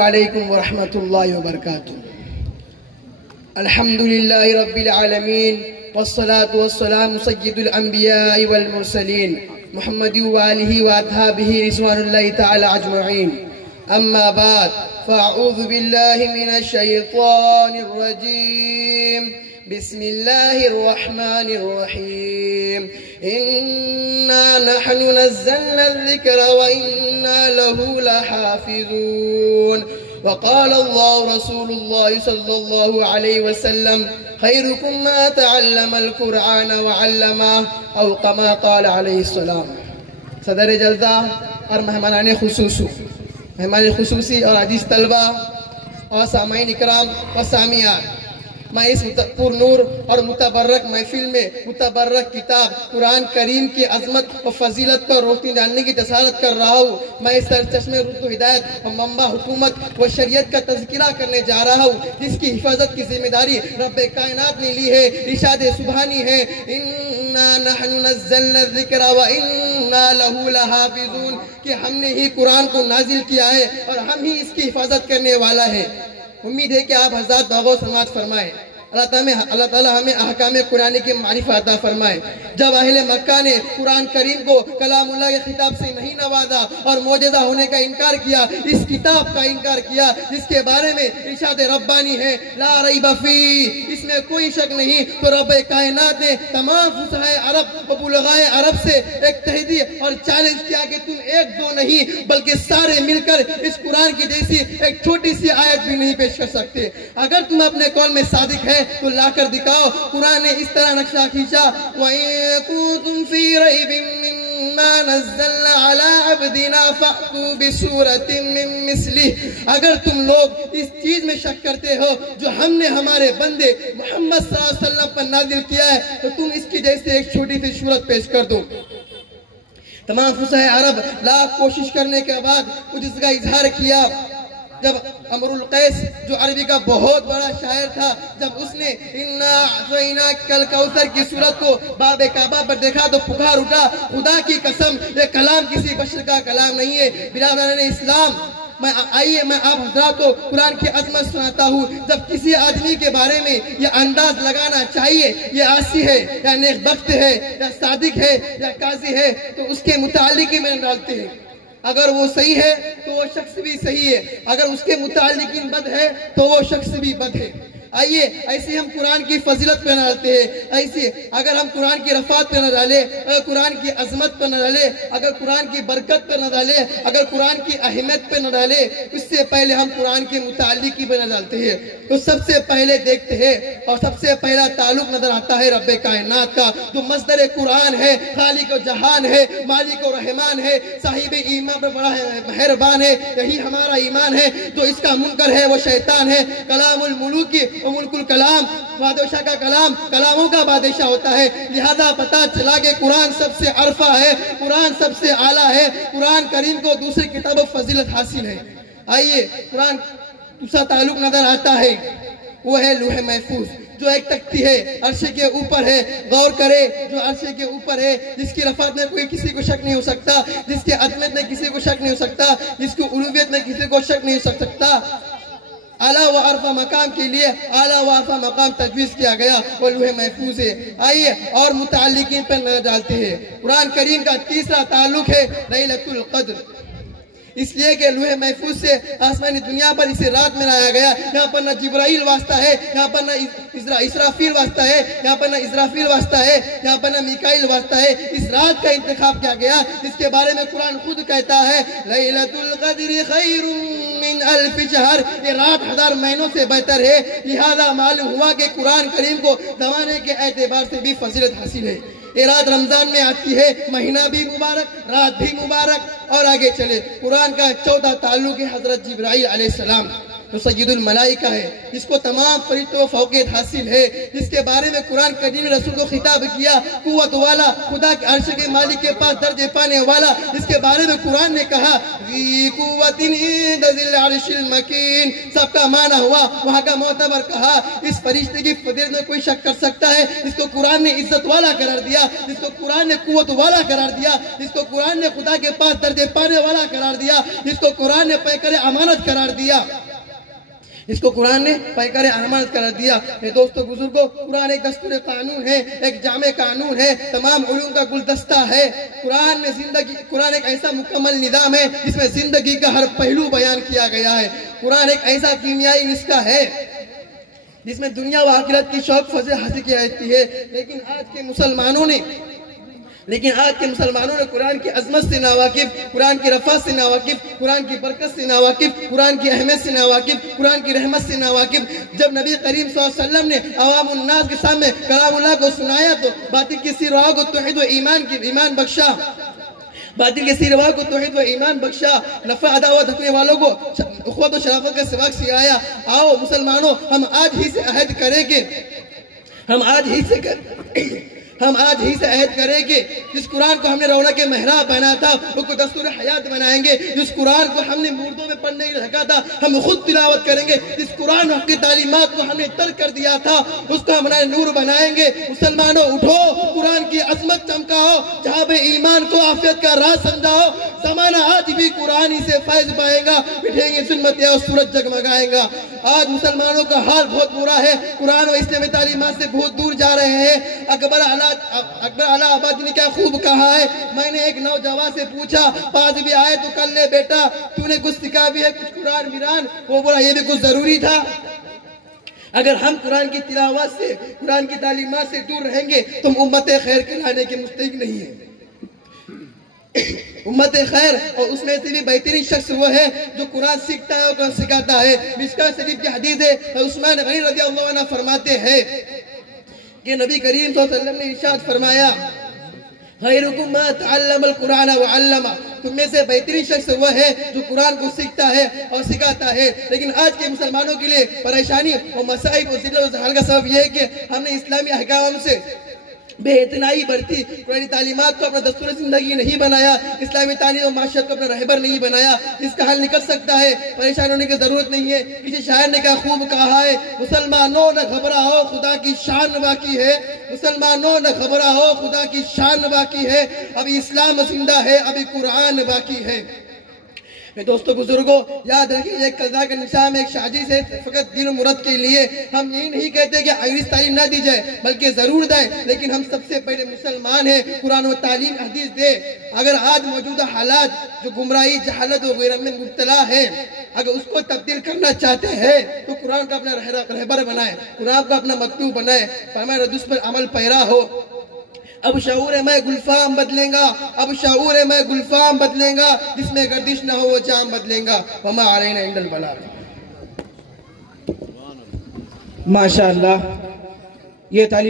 عليكم ورحمة الله وبركاته. الحمد لله رب العالمين والصلاة والسلام سيد الأنبياء والمرسلين محمد وآله وأصحابه رضوان الله تعالى أجمعين. أما بعد فأعوذ بالله من الشيطان الرجيم. بسم الله الرحمن الرحيم. إنا نحن نزلنا الذكر وإنا له لحافظون. وقال الله رسول الله صلى الله عليه وسلم خيركم ما تعلم القرآن وعلمه أو كما قال عليه السلام. صدر جلسہ اور مہمان خصوصی اور عزیز طلبہ اور سامعین اکرام و سامعات، میں اس پر نور اور متبرک محفل میں متبرک کتاب قرآن کریم کی عظمت و فضیلت پر روشنی ڈالنے کی جسارت کر رہا ہوں. میں اس سرچشمے رشد و ہدایت اور منبع حکومت و شریعت کا تذکرہ کرنے جا رہا ہوں، جس کی حفاظت کی ذمہ داری رب کائنات نے لی ہے. ارشاد سبحانی ہے انا نحن نزلنا الذکر وانا له لحافظون، کہ ہم نے ہی قرآن کو نازل کیا ہے اور ہم ہی اس کی حفاظت کرنے والا ہے. امید ہے کہ آپ حضرات باغ و سماعت فرمائیں. اللہ تعالیٰ ہمیں احکام قرآن کی معرفت عطا فرمائے. جب اہل مکہ نے قرآن کریم کو کلام اللہ کے خطاب سے نہیں نوازا اور معجزہ ہونے کا انکار کیا، اس کتاب کا انکار کیا جس کے بارے میں ارشاد ربانی ہے لا ریب فی، اس میں کوئی شک نہیں، تو رب کائنات نے تمام فصحائے عرب و بلغائے عرب سے ایک تحدید اور چیلنج کیا کہ تم ایک دو نہیں بلکہ سارے مل کر اس قرآن کی جیسی ایک چھوٹی سی آیت بھی نہیں پیش کر سکتے. اگر تم اپنے قول میں صادق ہے تو لا کر دکھاؤ. قرآن نے اس طرح نقشہ کھینچا وَإِن كُنتُمْ فِي رَيْبٍ مِّمَّا نَزَّلْنَا عَلَىٰ عَبْدِنَا فَأْتُوا بِسُورَةٍ مِّن مِّثْلِهِ. اگر تم لوگ اس چیز میں شک کرتے ہو جو ہم نے ہمارے بندے محمد صلی اللہ علیہ وسلم پر نازل کیا ہے تو تم اس کی جیسے ایک چھوٹی سی صورت پیش کر دو. تمام فصحائے عرب لاکھ کوشش کرنے کے بعد کچھ اس کا اظہار کیا. جب امر القیس جو عربی کا بہت بڑا شاعر تھا، جب اس نے انا اعطیناک الکوثر کی صورت کو باب کعبہ پر دیکھا تو پکار اٹھا خدا کی قسم یہ کلام کسی بشر کا کلام نہیں ہے. برادران اسلام، آئیے میں آپ حضرات کو قرآن کی عظمت سناتا ہوں. جب کسی آدمی کے بارے میں یہ انداز لگانا چاہیے یہ عاصی ہے یا نیک بخت ہے یا صادق ہے یا قاضی ہے تو اس کے متعلق ہی میں ڈالتے ہیں. اگر وہ صحیح ہے تو وہ شخص بھی صحیح ہے، اگر اس کے متعلقین بد ہے تو وہ شخص بھی بد ہے. آئیے ایسے ہم قرآن کی فضیلت پہ نہ ڈالتے ہیں. ایسے اگر ہم قرآن کی رفعت پہ نہ ڈالیں، اگر قرآن کی عظمت پہ نہ ڈالیں، اگر قرآن کی برکت پہ نہ ڈالیں، اگر قرآن کی اہمیت پہ نہ ڈالیں، اس سے پہلے ہم قرآن کے متعلق ہی پہ نہ ڈالتے ہیں. تو سب سے پہلے دیکھتے ہیں اور سب سے پہلا تعلق نظر آتا ہے رب کائنات کا جو مصدر قرآن ہے، خالق و جہان ہے، مالک و رحمان ہے، صاحب ایمان پر بڑا مہربان ہے. یہی ہمارا ایمان ہے. جو اس کا منکر ہے وہ شیطان ہے. کلام الملوک کی ملک الکلام، بادشاہ کا کلام کلاموں کا بادشاہ ہوتا ہے. لہذا پتا چلا کہ قرآن سب سے عرفہ ہے، قرآن سب سے اعلیٰ ہے. قرآن کریم کو دوسری کتاب و فضیلت حاصل ہے. آئیے قرآن دوسرا تعلق نظر آتا ہے، وہ ہے لوح محفوظ جو ایک تختی ہے، عرش کے اوپر ہے. غور کرے جو عرش کے اوپر ہے، جس کی رفعت میں کوئی کسی کو شک نہیں ہو سکتا، جس کی عظمت میں کسی کو شک نہیں ہو سکتا، جس کی علویت میں کسی کو شک نہیں ہو سکتا. اعلیٰ و عرفہ مقام کے لیے اعلیٰ و عرفہ مقام تجویز کیا گیا، وہ لوح محفوظ ہے. آئیے اور متعلقین پر نظر ڈالتے ہیں. قرآن کریم کا تیسرا تعلق ہے لیلۃ القدر، اس لیے کہ لوح محفوظ سے آسمانی دنیا پر اسے رات میں لایا گیا. یہاں پر نہ جبرائیل واسطہ ہے، یہاں پر نہ اسرافیل واسطہ ہے، یہاں پر نہ اسرافیل واسطہ ہے، یہاں پر نہ میکائیل واسطہ ہے. اس رات کا انتخاب کیا گیا جس کے بارے میں قرآن خود کہتا ہے لیلۃ القدر خیر من الف شہر، یہ رات 1000 مہینوں سے بہتر ہے. لہذا معلوم ہوا کہ قرآن کریم کو زمانے کے اعتبار سے بھی فضیلت حاصل ہے. یہ رات رمضان میں آتی ہے، مہینہ بھی مبارک، رات بھی مبارک. اور آگے چلے قرآن کا چوتھا تعلق ہے حضرت جبرائیل علیہ السلام. جو سید الملائکہ ہے، جس کو تمام فرشتوں فوقیت حاصل ہے، جس کے بارے میں قرآن کریم نے رسول کو خطاب کیا، قوت والا، خدا کے عرش کے مالک کے پاس درجے پانے والا، جس کے بارے میں قرآن نے کہا ذی قوت عند ذی العرش المکین، سب کا معنی ہوا، وہاں کا معتبر کہا اس فرشتے کی فضیلت میں کوئی شک کر سکتا ہے؟ جس کو قرآن نے عزت والا قرار دیا، جس کو قرآن نے قوت والا قرار دیا، جس کو قرآن نے خدا کے پاس درجے پانے والا قرار دیا، جس کو قرآن نے پیکر امانت قرار دیا، اس کو قرآن نے پیکر امانت قرار دیا۔ میرے دوستو بزرگوں، قرآن ایک دستور قانون ہے، ایک جامع قانون ہے، تمام علوم کا گلدستہ ہے۔ قرآن ایک ایسا مکمل نظام ہے جس میں زندگی کا ہر پہلو بیان کیا گیا ہے۔ قرآن ایک ایسا کیمیائی نسخہ ہے جس میں دنیا و آخرت کی شوق فضل حاصل کی جاتی ہے، لیکن آج کے مسلمانوں نے قرآن کی عظمت سے ناواقف، قرآن کی رفعت سے ناواقف، قرآن کی برکت سے ناواقف، قرآن کی اہمیت سے ناواقف، قرآن کی رحمت سے ناواقف۔ جب نبی کریم صلی اللہ علیہ وسلم نے عوام الناس کے سامنے کلام اللہ کو سنایا تو باطل کی سی رواں کو توحید و ایمان بخشا، باطل کے سی رواں کو توحید و ایمان بخشا، نفع عداوت رکھنے والوں کو اخوت و شرافت کا سبق سکھایا۔ آؤ مسلمانوں، ہم آج ہی سے عہد کریں کہ عہد کریں کہ جس قرآن کو ہم نے رونق محراب بنا تھا اس کو دستور حیات بنائیں گے۔ جس قرآن کو ہم نے مردوں میں پڑھنے نہیں رکھا تھا ہم خود تلاوت کریں گے۔ جس قرآن حق کی تعلیمات کو ہم نے ترک کر دیا تھا اس کو ہمارے نور بنائیں گے۔ مسلمانوں اٹھو، قرآن کی عظمت چمکاؤ، جہاں بے ایمان کو عافیت کا راز سمجھاؤ۔ زمانہ آج بھی قرآن ہی سے فیض پائے گا، بٹھیں گے ظلمت اور سورج جگمگائے گا۔ آج مسلمانوں کا حال بہت برا ہے، قرآن و اسلامی تعلیمات سے بہت دور جا رہے ہیں۔ اکبر علی آبادی نے کیا خوب کہا ہے، میں نے ایک نوجوان سے پوچھا پاس بھی آئے تو کر لے بیٹا، تو نے کچھ سکھا بھی ہے کچھ قرآن ویران، وہ بولا یہ بھی کچھ ضروری تھا۔ اگر ہم قرآن کی تلاوت سے، قرآن کی تعلیمات سے دور رہیں گے تو ہم امت خیر کہلانے کے مستحق نہیں ہیں۔ امت خیر اور اس میں سے بھی بہترین شخص وہ ہے جو قرآن سیکھتا ہے اور قرآن سکھاتا ہے۔ مشکاۃ شریف کی حدیث ہے، عثمان غنی رضی اللہ عنہ فرماتے ہیں کہ نبی کریم صلی اللہ علیہ وسلم نے ارشاد فرمایا خیرکم من تعلم القرآن وعلمہ، تم میں سے بہترین شخص وہ ہے جو قرآن کو سیکھتا ہے اور سکھاتا ہے۔ لیکن آج کے مسلمانوں کے لیے پریشانی اور مسائل اور ذلت و زوال کا سبب یہ ہے کہ ہم نے اسلامی احکام سے بے اتنائی برتی، قرآن تعلیمات کو اپنا دستور زندگی نہیں بنایا، اسلامی تعلیم و معاشرت کو اپنا رہبر نہیں بنایا۔ اس کا حل نکل سکتا ہے، پریشان ہونے کی ضرورت نہیں ہے۔ کسی شاعر نے کیا خوب کہا ہے، مسلمانوں نہ گھبراؤ خدا کی شان باقی ہے، مسلمانوں نہ گھبراؤ خدا کی شان باقی ہے، ابھی اسلام زندہ ہے، ابھی قرآن باقی ہے۔ دوستو بزرگوں، یاد رکھیں یہ قضا کا نظام ایک سازش ہے فقط دین و مرد کے لیے۔ ہم یہ نہیں کہتے کہ انگریزی تعلیم نہ دی جائے بلکہ ضرور دیں، لیکن ہم سب سے پہلے مسلمان ہیں، قرآن و تعلیم حدیث دے۔ اگر آج موجودہ حالات جو گمراہی، جہالت و غیرت میں مبتلا ہے، اگر اس کو تبدیل کرنا چاہتے ہیں تو قرآن کا اپنا رہبر بنائے، قرآن کا اپنا متلو بنائے، فرمایا اس پر عمل پیرا ہو۔ اب شعور میں گلفام بدلیں گا، اب شعور میں گلفام بدلیں گا، جس میں گردش نہ ہو وہ جام بدلیں گا۔ وما علینا الا البلاغ۔ ماشاءاللہ، یہ تعلیم